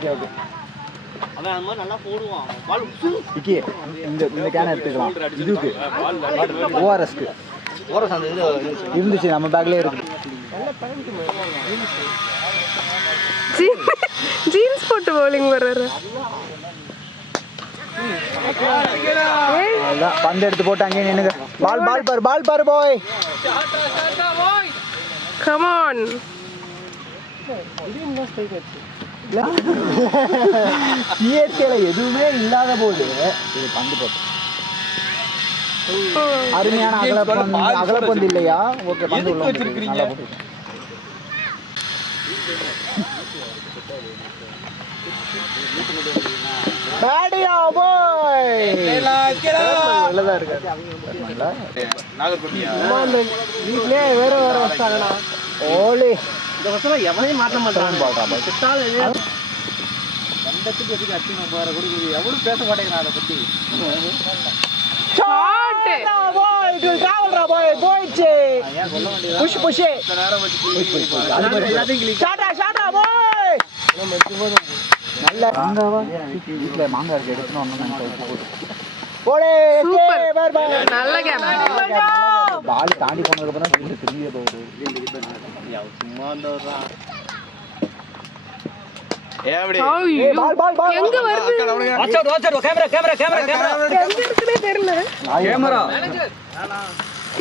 Okay okay. அவன் அந்த மாதிரி நல்லா போடுவான். பால் விக்கி இந்த கேனை எடுத்துக்கலாம். இதுக்கு ஓஆர்எஸ்க்கு ஓரஸ் அந்த இது இருந்துச்சு நம்ம பேக்லேயே இருக்கு. ஜீன்ஸ் போட்டு bowling வர்றாரு. பந்து எடுத்து போட்டு அங்கே நின்னுங்க. பால் பாரு பாய். Come on. சிஎஸ்கேல எதுவுமே இல்லாத போது இது பந்து போட்டு அருமையான அகலப்பந்து இல்லையா? ஓகே பந்து உள்ள வச்சிருக்கீங்க. பேடியா பாய் நல்லதா இருக்கு. நாகர்கோட்டியா வீட்லயே வேற வச்சாங்கண்ணா. ஓலி இந்த வருஷம் எவனையும் மாற்ற மாட்டான். கண்டத்துக்கு எதுக்கு அடிச்சு போற கொடுக்குது. எவ்வளவு பேச மாட்டேங்கிறான் அதை பத்தி. வீட்டுல மாங்காய் இருக்கு எடுத்துன்னு பால் தாண்டி போனதுக்கு அப்புறம் திரும்பிய போகுது. சும்மா அந்த எங்க வருது?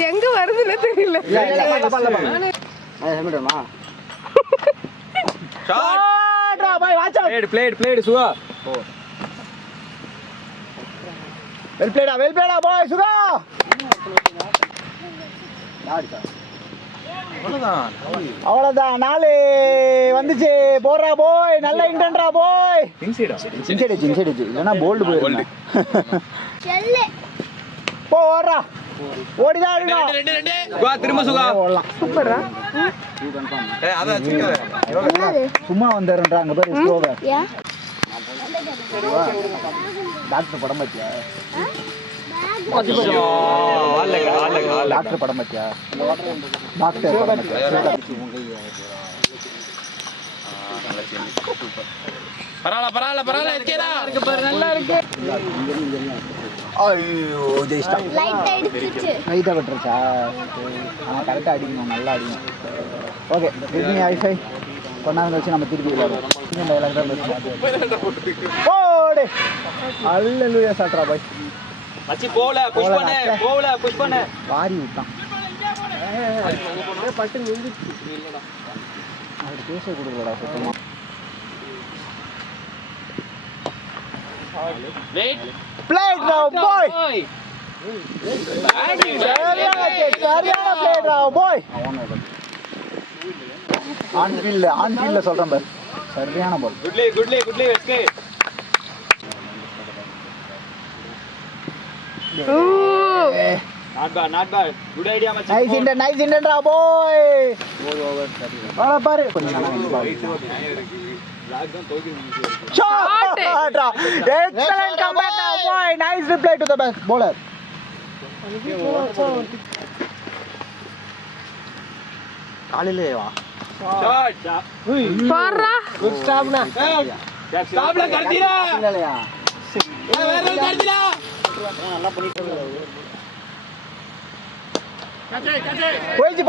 எங்க வருதுன்னு தெரியல. Played சுகா. Well played boy சுகா. அவ்வளவுதான் 4 வந்துச்சு. போடுறா போய். நல்ல இன்டென்ட்ரா போய். இன்சைட் இல்லைன்னா போல்டு போயிருக்கு. போ ஓடுறா. ஓடிதான் திரும்ப சுகா சூப்பரா. சும்மா வந்துடுறா. அங்க பேர் டாக்டர் படம் பார்த்தியா? டாக்டர் படம் பார்த்தியா? டாக்டர் படம் பரவாயில்ல இருக்கு பாரு. நல்லா இருக்கு. ஐயோ ஜெயிஸ்டா. லைட்டா விட்டுருச்சா? ஆனால் கரெக்டாக அடிக்கணும். நல்லா அடிக்கணும். ஓகே திரும்பி ஐஃபை கொண்டாந்து வச்சு நம்ம திருப்பி விளையாடுவோம். ஓடே அல்லேலூயா சாட்ரா பாய். மச்சி போல புஷ் பண்ணு. வாரி விட்டான். பட்டு நின்னுச்சு. இல்லடா. அது பேச கொடுக்கலடா சுத்தமா. வெயிட். Played now boy. சரியான played now boy. ஆன் ஃபீல்ட்ல சொல்றேன் பாரு. சரியான பால். குட்லி எஸ்கே. Not bad. Good idea மச்சி. Nice intent ரா boy. வாடா பாரு. கொஞ்சம் shot. Excellent comeback now boy. Nice reply to the back bowler. காலையிலே வா. Shot. பாரா. Good stop na. Stop la कर दिया. இல்லையா? வேற कर दिया. நல்லா பண்ணிட்டு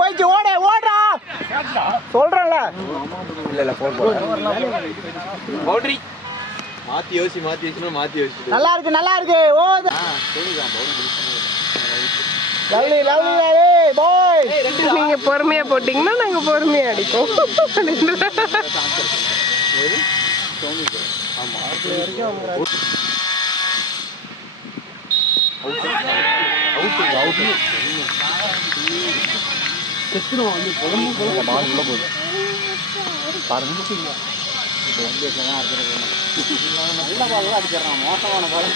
போயிச்சு ஓடுறா. சொல்றேன்ல. இல்ல போல் பவுண்டரி. மாத்தி யோசி. நல்லா இருக்கு. ஓ லவ்லி பாய். நீங்க பொறுமையா போட்டீங்கன்னா நாங்க பொறுமையா அடிப்போம். நல்ல பால் அடிச்சிடறான். மோசமான பால்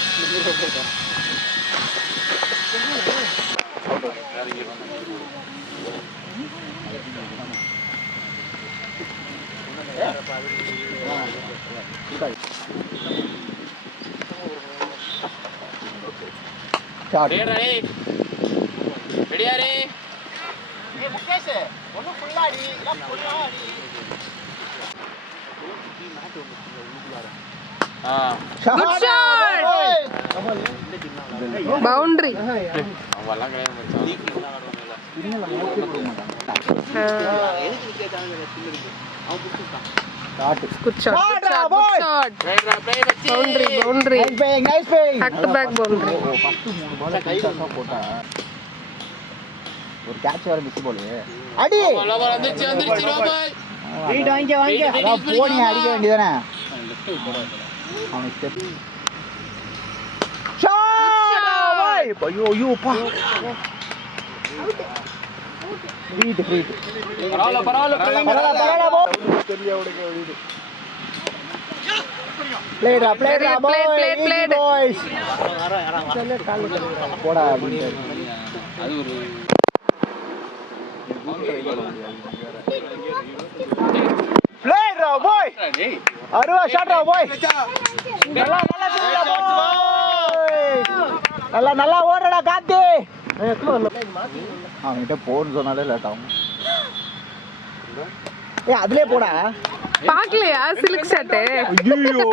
ரெடியாரே. முகேஷ் ஒன்னும் ஃபுல்லா அடி. Good shot. Boundary. Good shot. Good shot. Good shot. Boundary. Boundary. Nice paying Back to back boundary. First 3 பால் கைசாசா போட்டா ஒரு கேட்ச் வர மிஸ் பால் அடி வீட் வாங்க அதான் போனி அடிக்க வேண்டியதானே அவனுக்கு ஸ்டெப் ஷாட் பாய் ஐயோ ஐயோ பா வீட் பரவாயில்ல தெரியல ஓடுங்க வீட் Played boys. போடா அது ஒரு Played boy. அருவா ஷாட் boy. நல்லா ஓடுடா காத்தி. அவன்கிட்ட போன்னு சொன்னாலே லேட் ஆகும். ஏய் அதுலயே போடா. பாக்கலையா சில்க் ஷாட் ஐயோ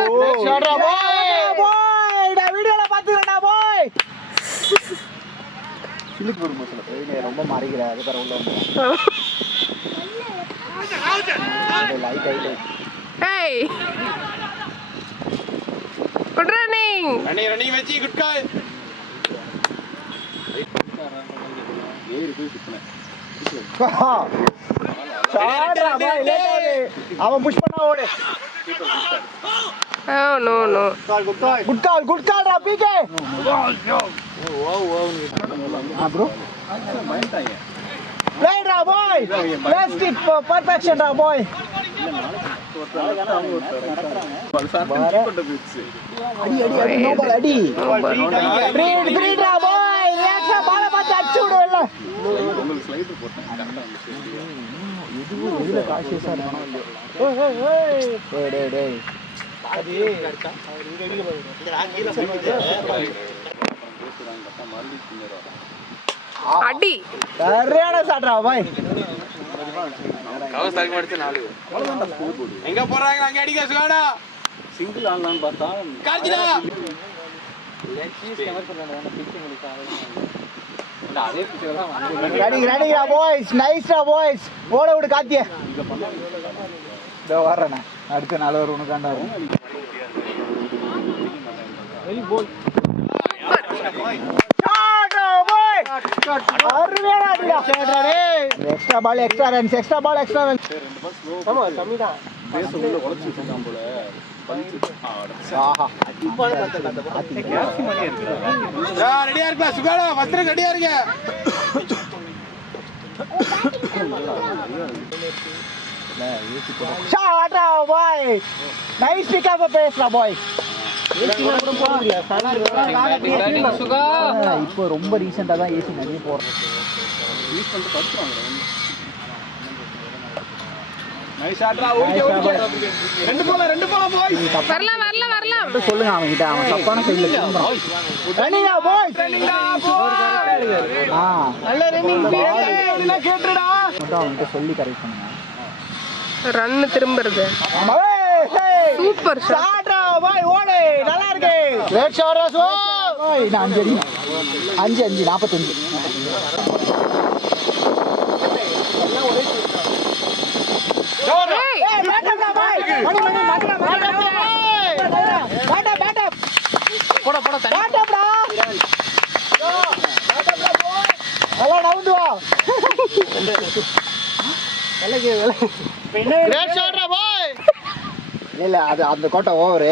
ஷாட்ரா பாய் டா வீடியோல பாத்துறடா பாய் சில்க் வரும் மசல நீ ரொம்ப மாறிக்கிற அது பேர உள்ள வந்து லைட் ஏய் குட் ரன்னிங் வெச்சி குட் கால் ஏறி போய் சுத்துனே ஷாட்ரா பாய் லேட்டாவே அவன் புஷ் பண்ணா ஓடு Oh no no. Good call raw PK. bro. Play raw boy. Best it perfection raw boy. அடி no ball அடி. Three ரா boy. ரியாக்ஷா பால பார்த்து அடிச்சு விடுவல்ல. உங்களுக்கு ஸ்லைடர் போட்டேன். இதுல காஷியஸா இருக்கணும். டேய் அது இங்க இங்க அடி சரியான ஷாட்ரா பாய் கவஸ் தள்ளி அடிச்சு 4 எங்க போறாங்க அங்க அடிக்க சுகாடா சிங்கிள் ஆன்லான்னு பார்த்தா கார்ஜிடா லெக் பீஸ் கவர் பண்ணறாங்க பிச்சிங் முடிச்சாங்க அதே பிச்சர் தான் வந்து ரெடியா பாய்ஸ் நைஸ்டா பாய்ஸ் ஓட விடு காத்தியே இதோ வரேன் அடுத்த நாள் ஒரு உனக்காண்டா வெரி பால் ஷாட் பாய் அருமையான அடிடா ஷாட்ரா டேய் எக்ஸ்ட்ரா பால் எக்ஸ்ட்ரா ரன்ஸ் ஆமா கம்மிடா பேஸ் உள்ள உடைச்சு வச்சிட்டான் போல ஆஹா அடிப்பான பார்த்தா கேப்சி மணி இருக்கு ரெடியா இருக்கா சுகாடா வஸ்திர ரெடியா இருங்க ஷாட் பாய் நைஸ் பிக் அப் பேஸ்ரா பாய் இப்போ ரொம்ப ரீசெண்டா தான் ஏசி நிறைய போறோம் யூஸ் பண்ணிட்டு படுத்துறாங்க நைஸ் ஷாட்ரா ஓகே ரெண்டு போல பாய் வரலாம் சொல்லுங்க அவன் கிட்ட அவன் தப்பான சைடுல திரும்பறான் ரன்னிங்கா பாய் நல்ல ரன்னிங் இல்ல கேட்றடா அவன் கிட்ட சொல்லி கரெக்ட் பண்ணுங்க ரன் திரும்பறது சூப்பர் ஷாட்ரா பாய் ஓடு நல்லா இருக்கு ரெட் ஷாட்ரஸ் ஓய் நான் 5 45 போடா பேட்டப்டா நல்லா நவுந்து வா கிரேட் ஷாட்ரா பாய் இல்ல அது அந்த கோட்டை ஓவர்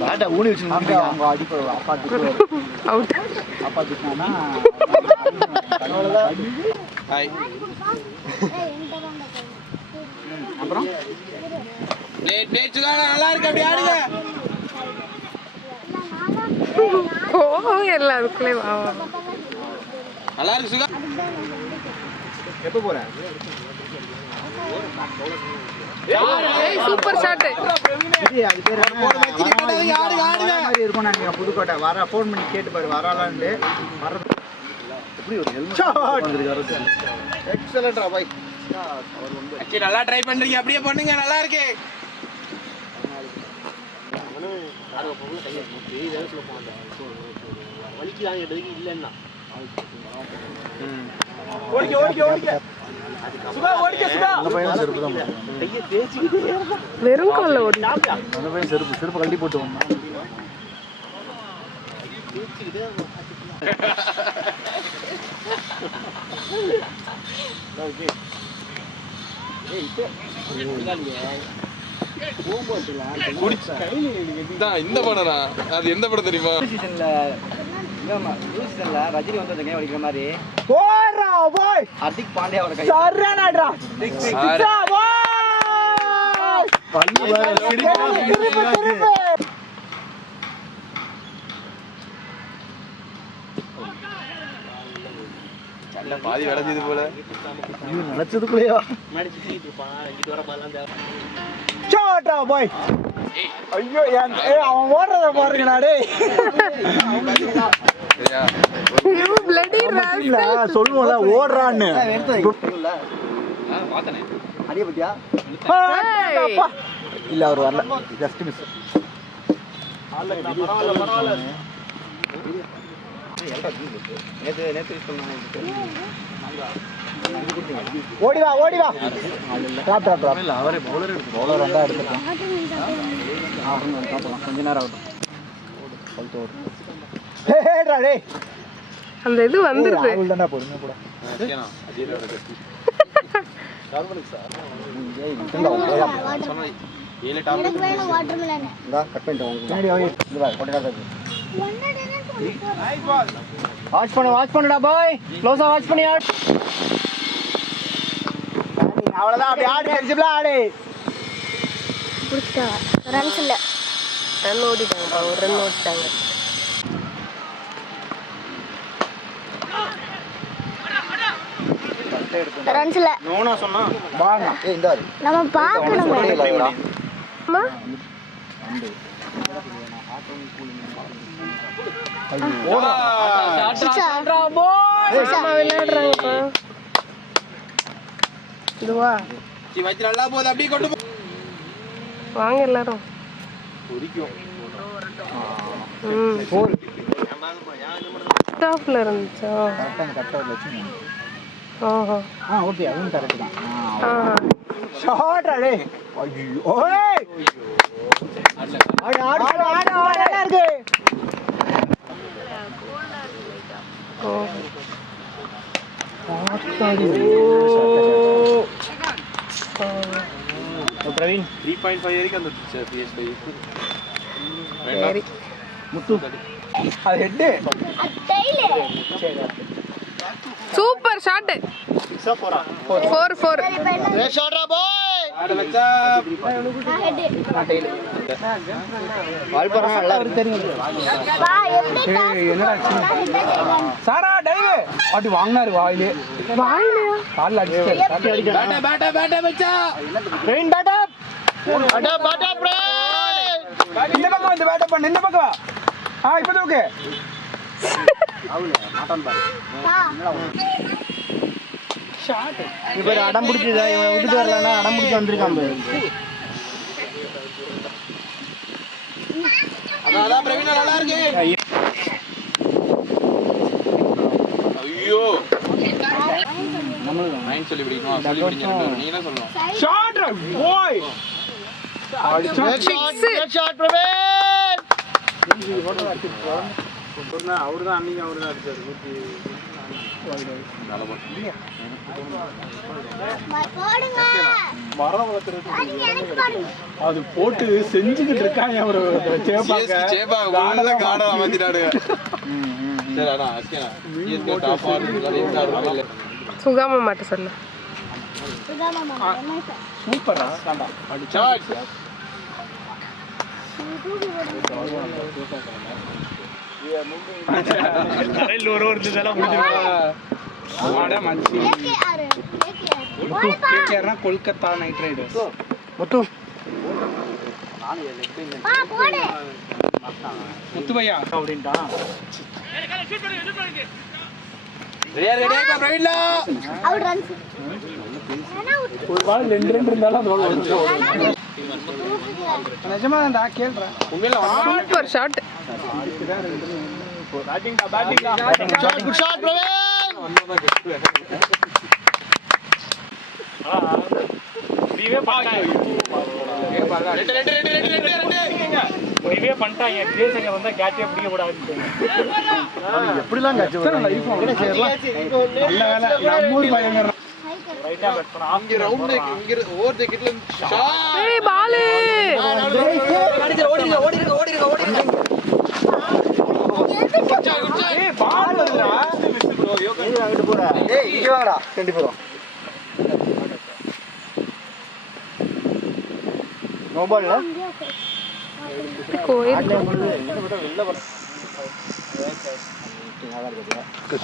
பேட்டை ஊனி வச்சிருக்காங்க அவங்க அடிப்ப அப்பா திட்டு அவுட் அப்பா திட்டானா ஹாய் அப்புறம் டேட் சுகாடா நல்லா இருக்கு அப்படி ஆடுங்க எல்லாருக்குள்ளே வா நல்லா இருக்கு சுகா எப்போ போற சூப்பர் ஷாட் இது அது பேர் மாதிரி இருக்கும் நான் புதுக்கோட்டை வர ஃபோன் பண்ணி கேட்டு பாரு வராலான்னு வர எக்ஸலென்ட் ரா பாய். அச்சி நல்லா ட்ரை பண்றீங்க, அப்படியே பண்ணுங்க, நல்லா இருக்கு. வெறும் கால்ல ஓடி செருப்பு கழட்டி போட்டு வந்தான். இந்த படம் அது எந்த படம் தெரியுமா? ரஜினி வந்து கேம் அடிக்கிற மாதிரி போறா பாய். ஹர்திக் பாண்டியா அவரோட கை சரியானடா. சிக்ஸா பாய். பாதி வேலை செய்து போல நினைச்சதுக்குள்ளேயா பாய். ஐயோ அவன் ஓடுறத பாருங்க நாடு. சொல்லுவோம்ல ஓடுறான்னு. அடிய பத்தியா இல்ல அவர் வரல, ஜஸ்ட் மிஸ். ஓடிவா ஓடிவா. அவரே பவுலர் வந்தா எடுத்துக்கலாம். கொஞ்ச நேரம் ஆகட்டும். அந்த இது வந்துருது. பொறுமையா கூட வாட்ச் பண்ணுடா பாய். க்ளோஸா வாட்ச் பண்ணி ஆடு. அவ்வளவுதான், அப்படி ஆடு. எலிஜிபிளா ஆடு. ரன்ஸ் இல்ல, ரன் ஓடிட்டாங்க, ஒரு ரன் ஓடிட்டாங்க. ரன்ஸ் இல்ல. நோனா சொன்னா வாங்க. இந்த நம்ம பார்க்கணும். அம்மா விளையாடுறாங்கப்பா. இதுவா நல்லா போகுது, அப்படியே கொண்டு போ. வாங்க எல்லாரும். ஸ்டாப்ல இருந்துச்சா? ஓஹோ. ஓகே, அதுவும் கரெக்ட் தான். ஆஹா. ஷாட் அடே. ஐயோ ஓய். ஆடு ஆடு ஆடு ஆடு இருக்கு. ஓ. பிரவீன் 3.5 வரைக்கும் அந்த PS5 சரி. முத்து அது ஹெட் சூப்பர் ஷாட். 4-4. ரே ஷாட்ரா பாய். ஆட வச்சா பால் பரமா நல்லா இருக்கு. வா எப்படி சாரா டைவ் பாட்டி வாங்குனாரு வாயிலே. வாயிலையா? கால்ல அடிச்சாரு. பேட்டா வச்சா. ரெயின் பேட் அப். பேட் அப் ப்ரே. இந்த பக்கம் வந்து பேட் பண்ணு. இந்த பக்கம் வா. இப்போ ஓகே. ஷாட். இப்போ அடம் பிடிச்சதா இவன் விட்டுட்டு வரலனா அடம் பிடிச்சு வந்திருக்கான் பாரு. அதான் பிரவீன் நல்லா இருக்கு. ஐயோ நம்மள 9 சொல்லி பிடிக்கணும், சொல்லி பிடிக்கணும். நீ என்ன சொல்லணும்? ஷாட் பாய். ஷாட் பிரவீன். அவர்தான் அன்னைக்கு அவர்தான் அடிச்சாரு. மரம் வளர்த்துறது அது போட்டு செஞ்சுக்கிட்டு இருக்காங்க. அவரு சேபா உள்ள காட அமர்த்திட்டாடுங்க. சரி அண்ணா அஸ்கேனா CSK டாப் ஆர்டர் சுகாமா மாட்ட சொல்லு. சூப்பரா ஷாட். கரையில் ஒரு இதெல்லாம் முடிஞ்சிருக்கா. Kolkata knight riders. முத்து முத்து பையா அப்படின்ட்டான். ரெடியா பிரவீன்ல அவுட் ரன்ஸ் ஒரு பால் 2 இருந்தாலும் அந்த பால் நிஜமாடா கேளுடா உண்மையில super shot good shot Praveen முடிவே பண்ணிட்டாங்க பேசுங்க வந்தா கேட்சே பிடிக்க கூடாதுன்னு எப்படிலாம் கேட்ச் ரைட்டா பேட் பண்ண இங்க ரவுண்ட் இங்க ஓவர் தி கிட்ல ஷாட் ஏய் பால் ஏய் பால் வருதுடா மிஸ் ப்ரோ ஏய் அங்கிட்டு போறா ஏய் இங்க வாடா கண்டி போறோம் நோ பால் கோயில்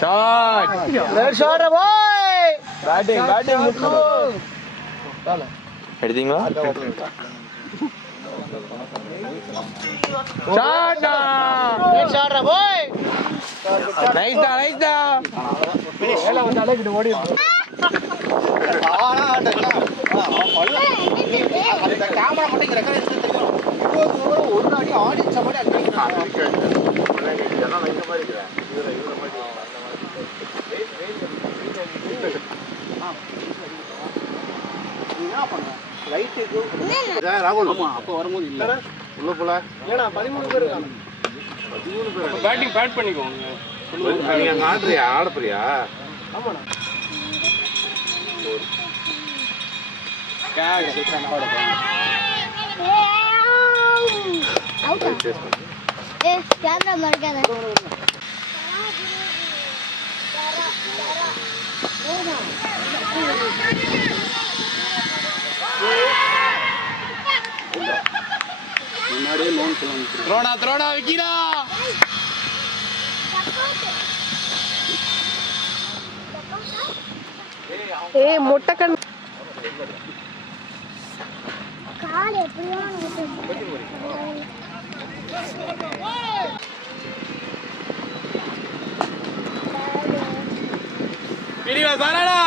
ஷாட் ரெட் ஷாட் பாய் பேட்டிங் முட்டு எடுத்தீங்களா ஷாட் ரெட் ஷாட் பாய் நைஸ் டா மேல வந்தாலே இங்க ஓடி அந்த கேமரா மட்டும் இங்க ரெக்கார்ட் எடுத்து தெரியும் ஒரு அடி ஆடியன்ஸ் மாதிரி அடிக்கிறாங்க ராகுல் ஆமா அப்ப வரும்போது இல்ல உள்ள போல ஏடா 13 பேர் இருக்காங்க 13 பேர் பேட்டிங் பேட் பண்ணிக்கோங்க நீங்க அங்க ஆடுறியா ஆடப்பறியா ஆமாண்ணா அவுட் ஏ கேமரா மறக்காத முன்னாடியே லோன் சொல்லுங்க த்ரோடா விக்கிரா ஏய் முட்டைக்கண் கால் எப்படியோ பிடிவா சாராடா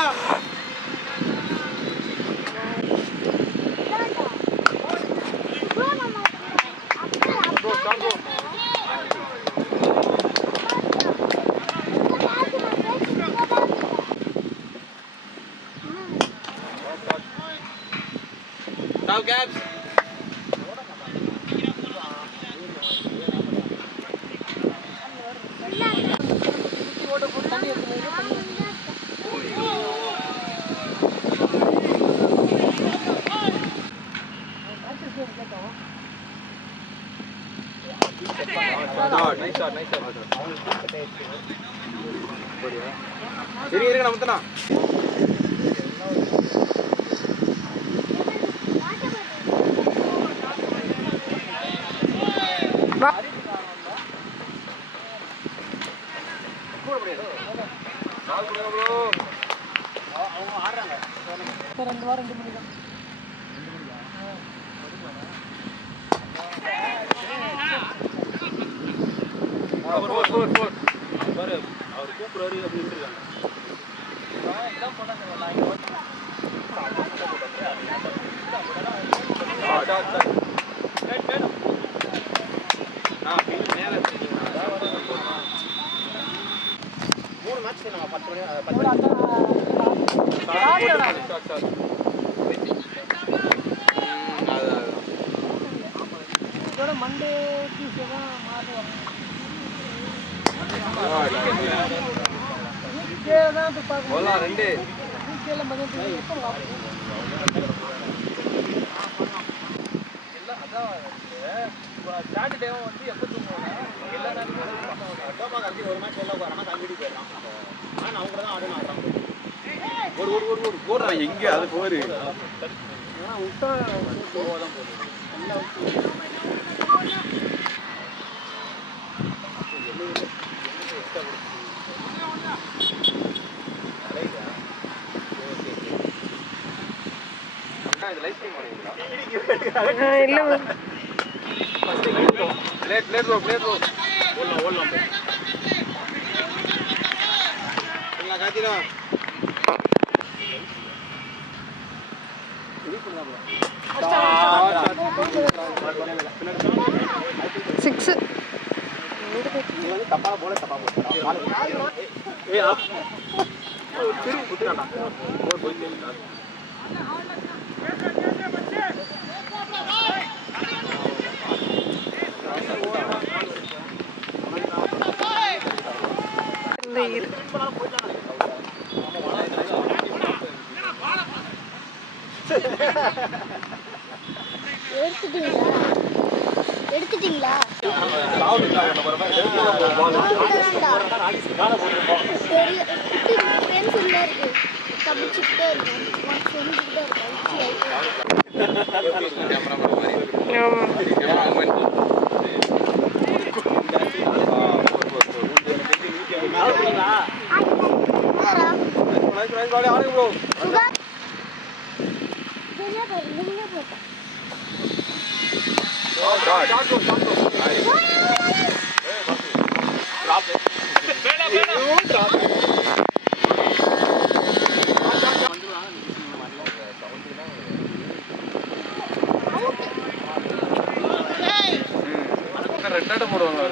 Now caps. Nice shot. சரி இருங்க நமத்தனா அவர் கூப்பிடுறாரு அப்படின்னு இருக்காங்க மூணு மேட்ச் நம்ம 10 இதோட மண்டே டியூஸ்டே தான் மாறுவாங்க தான் இப்போ பார்க்கணும் ரெண்டு வீக்கேல மதியம் எப்போ எல்லாம் அதான் சாட்டர்டேவும் வந்து எப்போ தூங்குவாங்க எல்லா நாளுமே ஒரு மேட்ச் எல்லாம் வராமல் தங்கிட்டு போயிடலாம் ஆனால் அவங்க தான் ஆடுறாங்க போடுறான் எங்க அது போரு ஆனால் விட்டா போவாதான் போகுது இல்ல பிளேட் ப்ரோ ஓடலாம் சிக்ஸ். எடுத்துட்டீங்களா? பெரிய ஃப்ரெண்ட்ஸ் உள்ள இருக்கு. தப்பிச்சுக்கிட்டே இருக்கும். சொல்லிக்கிட்டே ரெண்டாட்டம் போடுவாங்க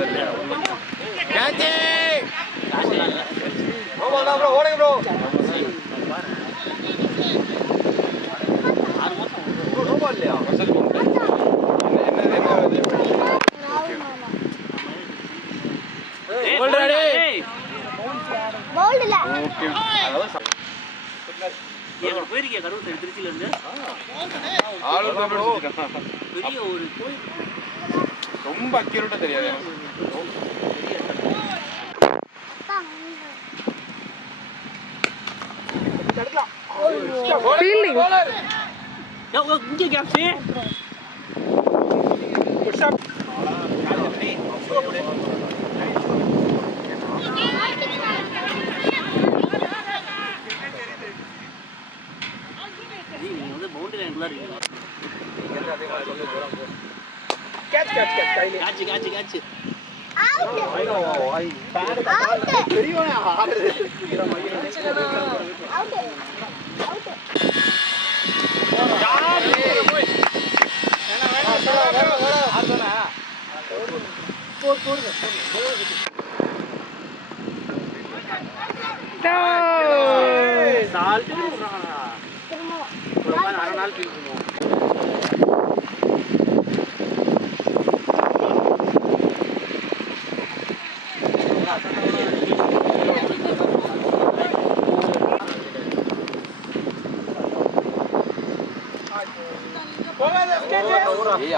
போயிருக்கியா கரூர் சைடு திருச்சியில இருந்து பெரிய ஒரு கோயில் ரொம்ப அக்யூரேட்டா தெரியாது ஃபீல்டிங் இங்கே கேப்ஸு நீங்க வந்து பவுண்டரி லைன்ல இருக்கீங்க கேட்ச் அரை நாள் ஃபீல் பண்ணுவோம்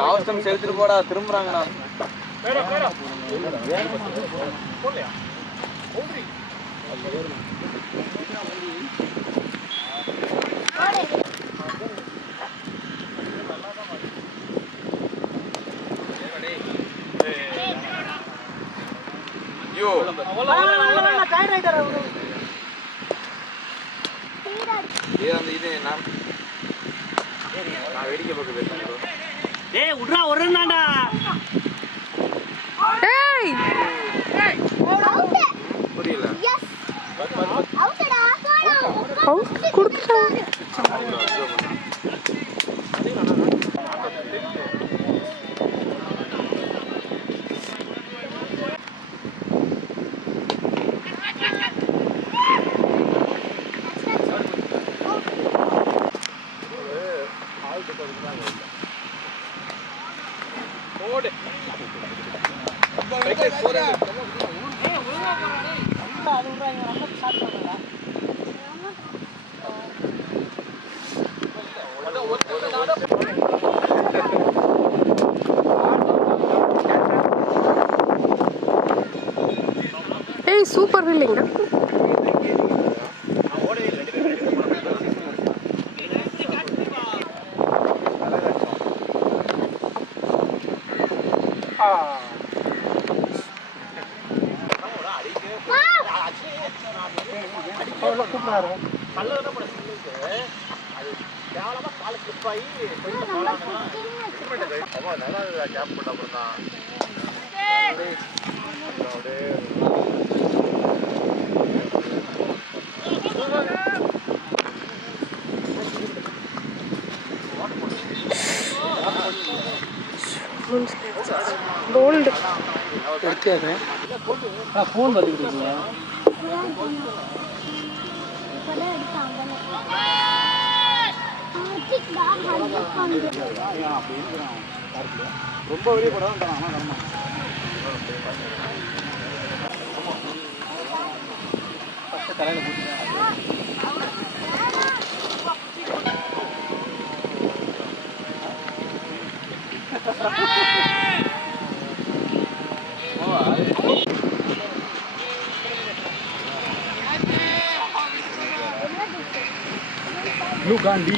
அவசரம் செலுத்திட்டு போடா திரும்புறாங்கண்ணா ஐயோ இது நான் வேடிக்கை பார்க்க போயிருந்தேன் ஏய் உட்ரா ஒருனாடா ஏய் புரியல அவுட் கொடுத்துட்டாங்க. ஏய் சூப்பர் ஃபீல்டிங் கோல்டு ஃபோன் பார்த்துக்கிட்டீங்க இப்பதான் எடுத்தாங்க கார்த்திக் தான் ஹைலைட் பண்ணுது ரொம்ப வெளியே போடாதான் தரான் ஆனால் நம்ம தலையில் போட்டுருக்கேன் ப்ளூ காண்டி